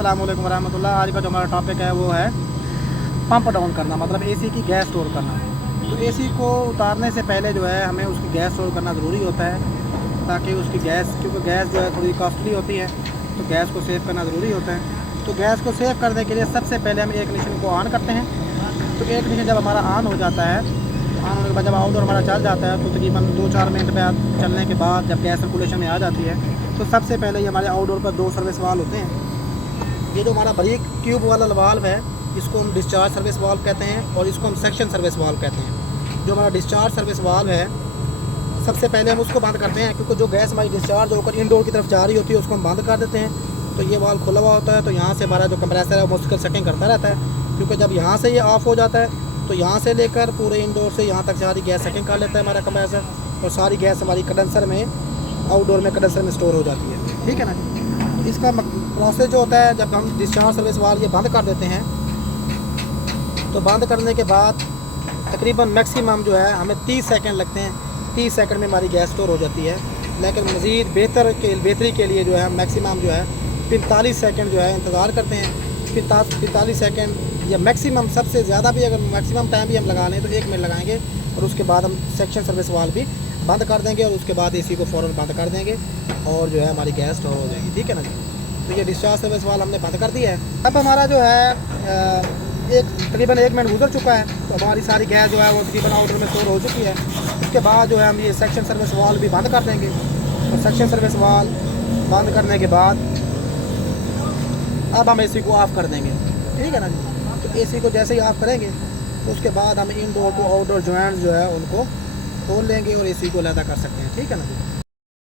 अस्सलाम वालेकुम रहमतुल्लाह। आज का जो हमारा टॉपिक है वो है पंप डाउन करना, मतलब एसी की गैस स्टोर करना। तो एसी को उतारने से पहले जो है हमें उसकी गैस स्टोर करना ज़रूरी होता है, ताकि उसकी गैस, क्योंकि गैस जो है थोड़ी कॉस्टली होती है, तो गैस को सेव करना ज़रूरी होता है। तो गैस को सेव करने के लिए सबसे पहले हम एक इग्निशन को ऑन करते हैं। तो एक इग्निशन जब हमारा ऑन हो जाता है, ऑन होने के बाद जब आउटडोर हमारा चल जाता है, तो तकरीबन 2-4 मिनट बाद चलने के बाद जब गैस सर्कुलेशन में आ जाती है, तो सबसे पहले ये हमारे आउटडोर पर 2 सर्विस वाल्व होते हैं। ये जो हमारा बारीक ट्यूब वाला वाल्व है, इसको हम डिस्चार्ज सर्विस वाल्व कहते हैं, और इसको हम सेक्शन सर्विस वाल्व कहते हैं। जो हमारा डिस्चार्ज सर्विस वाल्व है, सबसे पहले हम उसको बंद करते हैं, क्योंकि जो गैस हमारी डिस्चार्ज होकर इनडोर की तरफ जा रही होती है उसको हम बंद कर देते हैं। तो ये वाल्व खुला हुआ होता है, तो यहाँ से हमारा जो कंप्रेसर है वो मुश्किल सेटिंग करता रहता है, क्योंकि जब यहाँ से ये ऑफ हो जाता है तो यहाँ से लेकर पूरे इनडोर से यहाँ तक सारी गैस सेटिंग कर लेता है हमारा कंप्रेसर, और सारी गैस हमारी कंडेंसर में, आउटडोर में कंडेंसर में स्टोर हो जाती है। ठीक है ना। इसका प्रोसेस जो होता है, जब हम डिस्चार्ज सर्विस वाल्व ये बंद कर देते हैं, तो बंद करने के बाद तकरीबन मैक्सिमम जो है हमें 30 सेकंड लगते हैं। 30 सेकंड में हमारी गैस स्टोर हो जाती है। लेकिन मज़ीद बेहतरी के लिए जो है हम मैक्सिमम जो है 45 सेकंड जो है इंतज़ार करते हैं। 45 सेकंड या मैक्सिमम, सबसे ज़्यादा भी अगर मैक्सिमम टाइम भी हम लगा लें तो 1 मिनट लगाएंगे, और उसके बाद हम सेक्शन सर्विस वाल्व भी बंद कर देंगे, और उसके बाद एसी को फ़ौरन बंद कर देंगे, और जो है हमारी गैस स्टोर हो जाएगी। ठीक है ना जी। तो ये डिस्चार्ज सर्विस वाल्व हमने बंद कर दिया है। अब हमारा जो है तकरीबन 1 मिनट गुजर चुका है, तो हमारी सारी गैस जो है वो तकरीबन आउटर में स्टोर हो चुकी है। उसके बाद जो है हम ये सेक्शन सर्विस वाल्व भी बंद कर देंगे, और सेक्शन सर्विस वाल्व बंद करने के बाद अब हम एसी को ऑफ़ कर देंगे। ठीक है ना जी। तो एसी को जैसे ही ऑफ़ करेंगे, तो उसके बाद हम इनडोर टू आउटडोर जॉइंट्स जो है उनको खोल लेंगे और एसी को अलहदा कर सकते हैं। ठीक है ना जी।